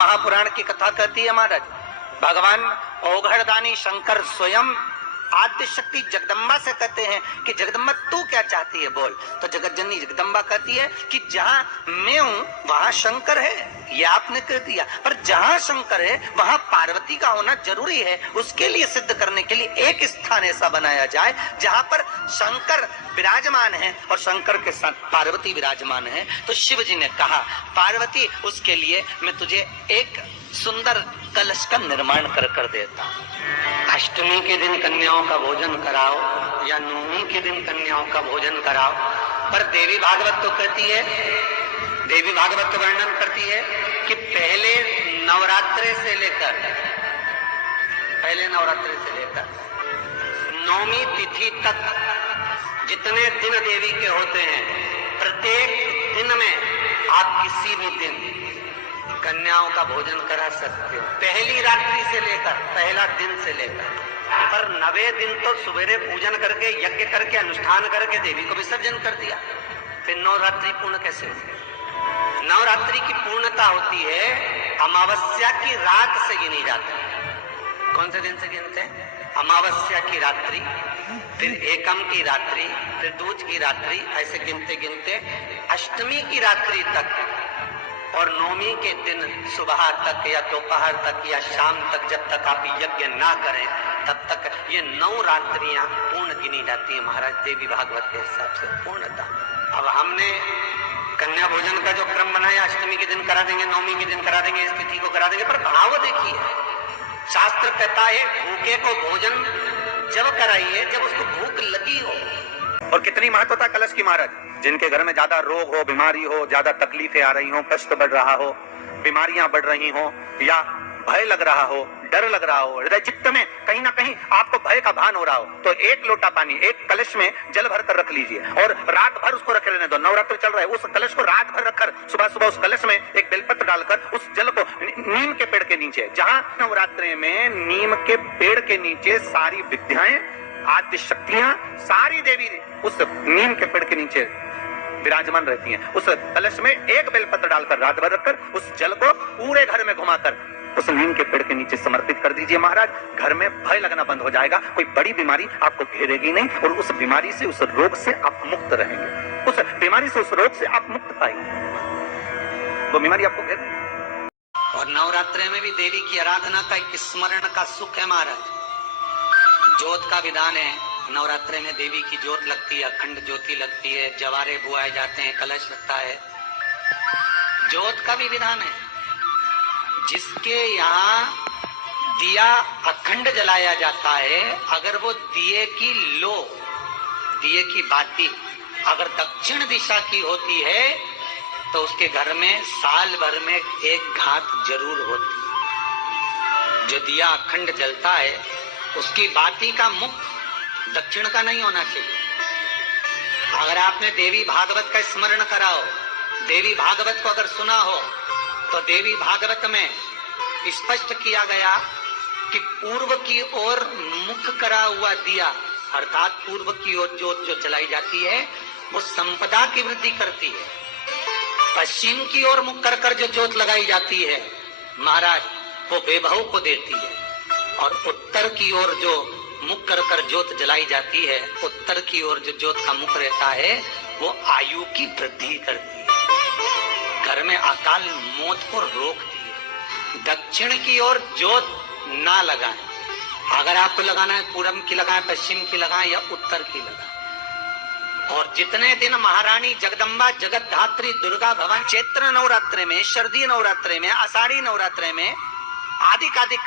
महापुराण की कथा कहती है महाराज, भगवान ओघड़दानी शंकर स्वयं आद्य शक्ति जगदम्बा से कहते हैं कि जगदम्बा तू क्या चाहती है बोल। तो जगत जननी जगदम्बा कहती है कि जहां मैं हूं वहां शंकर है, ये आपने कह दिया, पर जहां शंकर है वहां पार्वती का होना जरूरी है। उसके लिए सिद्ध करने के लिए एक स्थान ऐसा बनाया जाए जहां पर शंकर विराजमान है और शंकर के साथ पार्वती विराजमान है। तो शिव जी ने कहा पार्वती उसके लिए मैं तुझे एक सुंदर कलश का निर्माण कर देता हूं। अष्टमी के दिन कन्याओं का भोजन कराओ या नवमी के दिन कन्याओं का भोजन कराओ। पर देवी भागवत तो कहती है, देवी भागवत तो वर्णन करती है कि पहले नवरात्रे से लेकर नवमी तिथि तक जितने दिन देवी के होते हैं, प्रत्येक दिन में आप किसी भी दिन कन्याओं का भोजन करा सकते हो, पहली रात्रि से लेकर, पहला दिन से लेकर। पर 9वें दिन तो सवेरे पूजन करके यज्ञ करके अनुष्ठान करके देवी को विसर्जन कर दिया। फिर नवरात्रि पूर्ण कैसे हुई? नवरात्रि की पूर्णता होती है अमावस्या की रात से गिनी जाती है। कौन से दिन से गिनते हैं? अमावस्या की रात्रि, फिर एकम की रात्रि, फिर दूज की रात्रि, ऐसे गिनते गिनते अष्टमी की रात्रि तक और नवमी के दिन सुबह तक या दोपहर तक या शाम तक, जब तक आप यज्ञ ना करें तब तक ये 9 रात्रियां पूर्ण गिनी जाती है महाराज देवी भागवत के हिसाब से पूर्णता। अब हमने कन्या भोजन का जो क्रम बनाया, अष्टमी के दिन करा देंगे, नवमी के दिन करा देंगे, इस तिथि को करा देंगे, पर भाव देखिए, शास्त्र कहता है भूखे को भोजन जब कराइए जब उसको भूख लगी हो। और कितनी महत्वता कलश की महाराज। जिनके घर में ज्यादा रोग हो, बीमारी हो, ज्यादा तकलीफें आ रही हो, कष्ट बढ़ रहा हो, बीमारियां बढ़ रही हो, या भय लग रहा हो, डर लग रहा हो, हृदय चित्त में कहीं ना कहीं आपको भय का भान हो रहा हो, तो एक लोटा पानी एक कलश में जल भर कर रख लीजिए और रात भर उसको रखे रहने दो। नवरात्र चल रहा है, उस कलश को रात भर रखकर सुबह सुबह उस कलश में एक बेलपत्र डालकर उस जल को नीम के पेड़ के नीचे, जहां नवरात्रि में नीम के पेड़ के नीचे सारी विद्याएं, आद्य शक्तियां, सारी देवी उस नीम के पेड़ के नीचे विराजमान रहती हैं। उस कलश में एक बेलपत्र डालकर रात भर रखकर उस जल को पूरे घर में घुमाकर उस नीम के पेड़ के नीचे समर्पित कर दीजिए महाराज। घर में भय लगना बंद हो जाएगा, कोई बड़ी बीमारी आपको घेरेगी नहीं और उस बीमारी से, उस रोग से आप मुक्त रहेंगे। उस बीमारी से, उस रोग से आप मुक्त पाएंगे, वो बीमारी आपको घेर। और नवरात्रि में भी देवी की आराधना का एक स्मरण का सुख है महाराज। ज्योत का विधान है, नवरात्रि में देवी की ज्योत लगती है, अखंड ज्योति लगती है, जवारे बुआए जाते हैं, कलश लगता है, ज्योत का भी विधान है। जिसके यहाँ दिया अखंड जलाया जाता है, अगर वो दिए की लो, दिए की बाती अगर दक्षिण दिशा की होती है तो उसके घर में साल भर में एक घात जरूर होती है। जो दिया अखंड जलता है उसकी बाती का मुख दक्षिण का नहीं होना चाहिए। अगर आपने देवी भागवत का स्मरण करा हो, देवी भागवत को अगर सुना हो, तो देवी भागवत में स्पष्ट किया गया कि पूर्व की ओर मुख करा हुआ दिया, अर्थात पूर्व की ओर ज्योत जो जलाई जाती है वो संपदा की वृद्धि करती है। पश्चिम की ओर मुख कर कर जो ज्योत लगाई जाती है महाराज वो वैभव को देती है। और उत्तर की ओर जो मुख कर कर ज्योत जलाई जाती है, उत्तर की ओर जो ज्योत का मुख रहता है वो आयु की वृद्धि करती है, घर में अकाल मौत को रोकती है। दक्षिण की ओर ज्योत ना लगाएं। अगर आपको लगाना है पूरब की लगाएं, पश्चिम की लगाएं या उत्तर की लगाएं। और जितने दिन महारानी जगदम्बा जगत धात्री दुर्गा भवन चैत्र नवरात्रि में, शरदीय नवरात्रि में, आषाढ़ी नवरात्रि में, आदिकादिक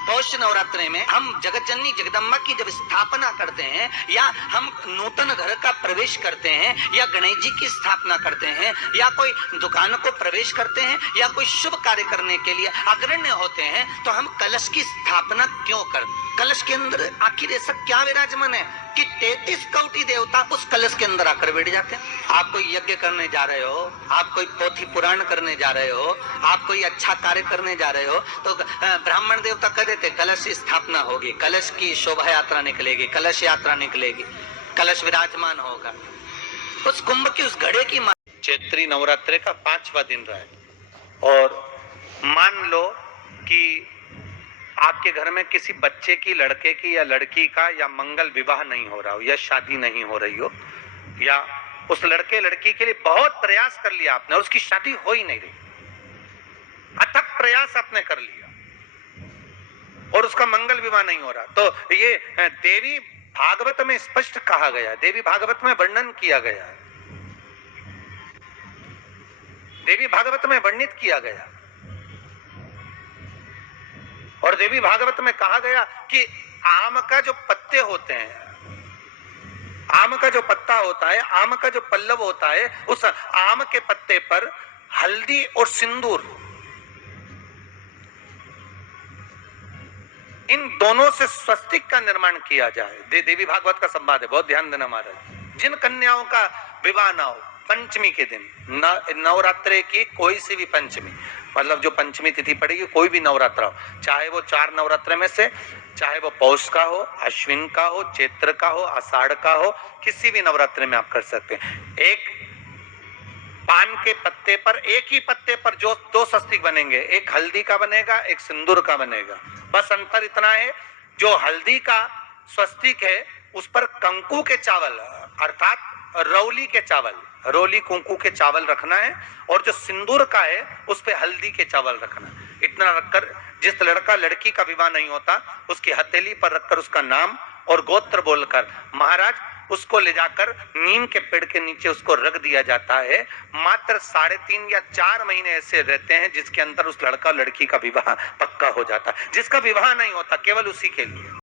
पौष नवरात्रि में हम जगत जननी जगदम्बा की जब स्थापना करते हैं, या हम नूतन घर का प्रवेश करते हैं, या गणेश जी की स्थापना करते हैं, या कोई दुकान को प्रवेश करते हैं, या कोई शुभ कार्य करने के लिए अग्रण्य होते हैं, तो हम कलश की स्थापना क्यों करते हैं? कलश के अंदर आखिर ऐसा क्या विराजमान है कि 33 कोटि देवता उस कलश के अंदर आकर बैठ जाते हैं। आप कोई यज्ञ करने जा रहे हो, आप कोई पोथी पुराण करने जा रहे हो, आप कोई अच्छा कार्य करने जा रहे हो, तो ब्राह्मण देवता कह देते कलश की स्थापना होगी, कलश की शोभा यात्रा निकलेगी, कलश यात्रा निकलेगी, कलश विराजमान होगा। उस कुंभ की, उस घड़े की चैत्री नवरात्रि का 5वां दिन रहा है और मान लो कि आपके घर में किसी बच्चे की, लड़के की या लड़की का या मंगल विवाह नहीं हो रहा हो या शादी नहीं हो रही हो, या उस लड़के लड़की के लिए बहुत प्रयास कर लिया आपने और उसकी शादी हो ही नहीं रही, अथक प्रयास आपने कर लिया और उसका मंगल विवाह नहीं हो रहा, तो ये देवी भागवत में स्पष्ट कहा गया, देवी भागवत में वर्णन किया गया, देवी भागवत में वर्णित किया गया। और देवी भागवत में कहा गया कि आम का जो पत्ते होते हैं, आम का जो पत्ता होता है, आम का जो पल्लव होता है, उस आम के पत्ते पर हल्दी और सिंदूर, इन दोनों से स्वस्तिक का निर्माण किया जाए। देवी भागवत का संवाद है, बहुत ध्यान देना महाराज। जिन कन्याओं का विवाह ना हो पंचमी के दिन, नवरात्रे की कोई सी भी पंचमी, मतलब जो पंचमी तिथि पड़ेगी, कोई भी नवरात्रा हो, चाहे वो 4 नवरात्रे में से, चाहे वो पौष का हो, अश्विन का हो, चैत्र का हो, आषाढ़ का हो, किसी भी नवरात्रे में आप कर सकते हैं। एक पान के पत्ते पर, एक ही पत्ते पर जो 2 स्वस्तिक बनेंगे, एक हल्दी का बनेगा, एक सिंदूर का बनेगा। बस अंतर इतना है, जो हल्दी का स्वस्तिक है उस पर कंकु के चावल अर्थात रौली के चावल, रोली कुंकू के चावल रखना है, और जो सिंदूर का है उस पे हल्दी के चावल रखना। इतना रखकर जिस लड़का लड़की का विवाह नहीं होता उसकी हथेली पर रखकर उसका नाम और गोत्र बोलकर महाराज उसको ले जाकर नीम के पेड़ के नीचे उसको रख दिया जाता है। मात्र 3.5 या 4 महीने ऐसे रहते हैं जिसके अंदर उस लड़का लड़की का विवाह पक्का हो जाता है। जिसका विवाह नहीं होता केवल उसी के लिए।